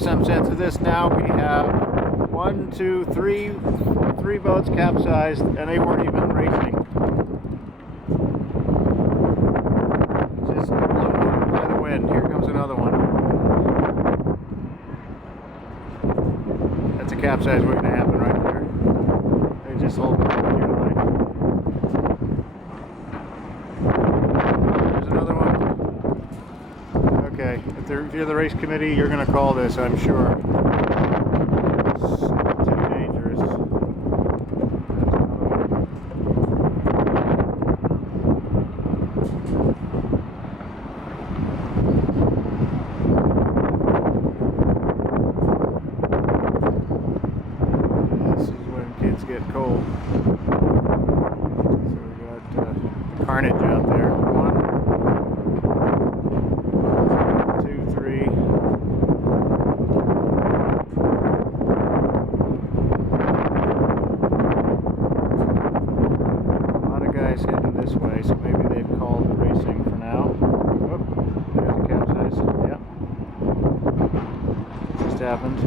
some sense of this now. We have three boats capsized, and they weren't even racing. Just blown over by the wind. Here comes another one. That's a capsize waiting to happen right there. They just hold on for dear life. There's another one. Okay, if you're the race committee, you're going to call this, I'm sure. It's too dangerous. This is when kids get cold. So we got carnage out there. 1, 2, 3. A lot of guys heading this way, so maybe they've called the racing for now. Oh, there's a capsize. Yep. Just happened.